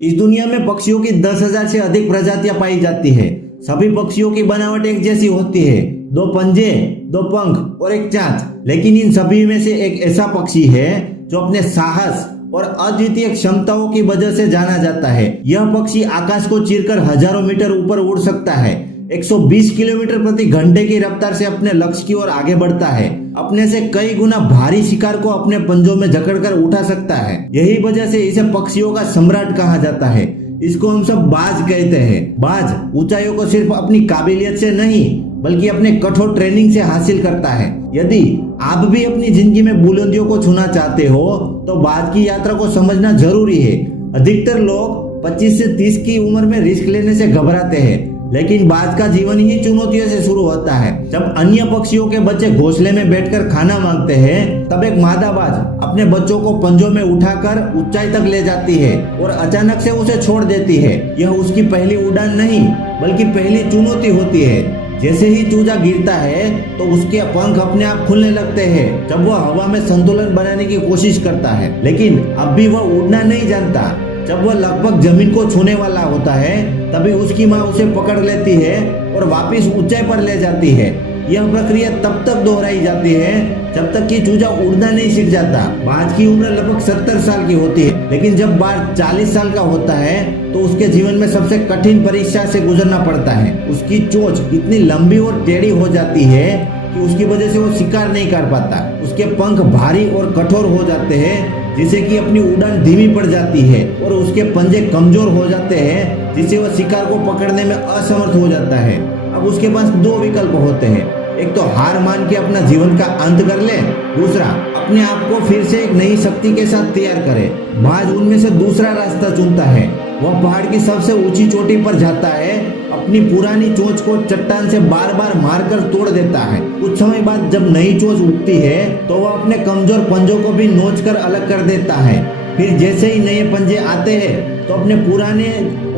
इस दुनिया में पक्षियों की 10,000 से अधिक प्रजातियां पाई जाती है। सभी पक्षियों की बनावट एक जैसी होती है, दो पंजे, दो पंख और एक चांच। लेकिन इन सभी में से एक ऐसा पक्षी है जो अपने साहस और अद्वितीय क्षमताओं की वजह से जाना जाता है। यह पक्षी आकाश को चीरकर हजारों मीटर ऊपर उड़ सकता है। 120 किलोमीटर प्रति घंटे की रफ्तार से अपने लक्ष्य की ओर आगे बढ़ता है। अपने से कई गुना भारी शिकार को अपने पंजों में जकड़कर उठा सकता है। यही वजह से इसे पक्षियों का सम्राट कहा जाता है। इसको हम सब बाज कहते हैं। बाज ऊंचाइयों को सिर्फ अपनी काबिलियत से नहीं बल्कि अपने कठोर ट्रेनिंग से हासिल करता है। यदि आप भी अपनी जिंदगी में बुलंदियों को छूना चाहते हो तो बाज की यात्रा को समझना जरूरी है। अधिकतर लोग 25 से 30 की उम्र में रिस्क लेने से घबराते हैं, लेकिन बाज का जीवन ही चुनौतियों से शुरू होता है। जब अन्य पक्षियों के बच्चे घोंसले में बैठकर खाना मांगते हैं, तब एक मादा बाज अपने बच्चों को पंजों में उठाकर ऊंचाई तक ले जाती है और अचानक से उसे छोड़ देती है। यह उसकी पहली उड़ान नहीं बल्कि पहली चुनौती होती है। जैसे ही चूजा गिरता है तो उसके पंख अपने आप खुलने लगते हैं जब वह हवा में संतुलन बनाने की कोशिश करता है। लेकिन अब भी वह उड़ना नहीं जानता। जब वह लगभग जमीन को छूने वाला होता है तभी उसकी माँ उसे पकड़ लेती है और वापस ऊंचाई पर ले जाती है। यह प्रक्रिया तब तक दोहराई जाती है जब तक कि चूजा उड़ना नहीं सीख जाता। बाज की उम्र लगभग 70 साल की होती है, लेकिन जब बाज 40 साल का होता है तो उसके जीवन में सबसे कठिन परीक्षा से गुजरना पड़ता है। उसकी चोंच इतनी लंबी और टेढ़ी हो जाती है कि उसकी वजह से वो शिकार नहीं कर पाता। उसके पंख भारी और कठोर हो जाते हैं जिससे कि अपनी उड़ान धीमी पड़ जाती है और उसके पंजे कमजोर हो जाते हैं जिससे वह शिकार को पकड़ने में असमर्थ हो जाता है। अब उसके पास दो विकल्प होते हैं, एक तो हार मान के अपना जीवन का अंत कर ले, दूसरा अपने आप को फिर से एक नई शक्ति के साथ तैयार करे। बाज उनमें से दूसरा रास्ता चुनता है। वह पहाड़ की सबसे ऊंची चोटी पर जाता है, अपनी पुरानी चोंच को चट्टान से बार बार मारकर तोड़ देता है। कुछ समय बाद जब नई चोंच उगती है तो वह अपने कमजोर पंजों को भी नोचकर अलग कर देता है। फिर जैसे ही नए पंजे आते हैं तो अपने पुराने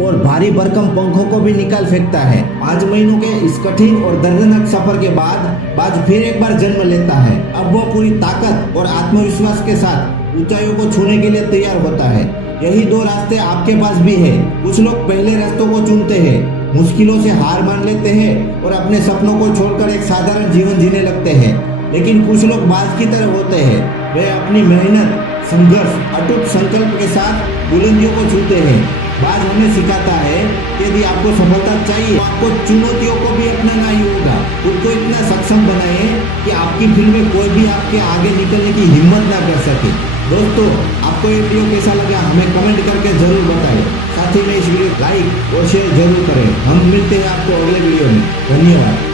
और भारी भरकम पंखों को भी निकाल फेंकता है। 5 महीनों के इस कठिन और दर्दनाक सफर के बाद बाज फिर एक बार जन्म लेता है। अब वह पूरी ताकत और आत्मविश्वास के साथ ऊंचाइयों को छूने के लिए तैयार होता है। यही दो रास्ते आपके पास भी है। कुछ लोग पहले रास्तों को चुनते हैं, मुश्किलों से हार मान लेते हैं और अपने सपनों को छोड़कर एक साधारण जीवन जीने लगते हैं। लेकिन कुछ लोग बाज की तरह होते हैं। वे अपनी मेहनत, संघर्ष, अटूट संकल्प के साथ बुलंदियों को छूते हैं। बाज हमें सिखाता है कि यदि आपको सफलता चाहिए तो आपको चुनौतियों को भी अपनाना ही होगा। खुद को इतना सक्षम बनाएं कि आपकी फील्ड में कोई भी आपके आगे निकलने की हिम्मत ना कर सके। दोस्तों, आपको ये वीडियो कैसा लगा हमें कमेंट करके जरूर बताएं। साथ ही में इस वीडियो लाइक और शेयर जरूर करें। हम मिलते हैं आपको अगले वीडियो में। धन्यवाद।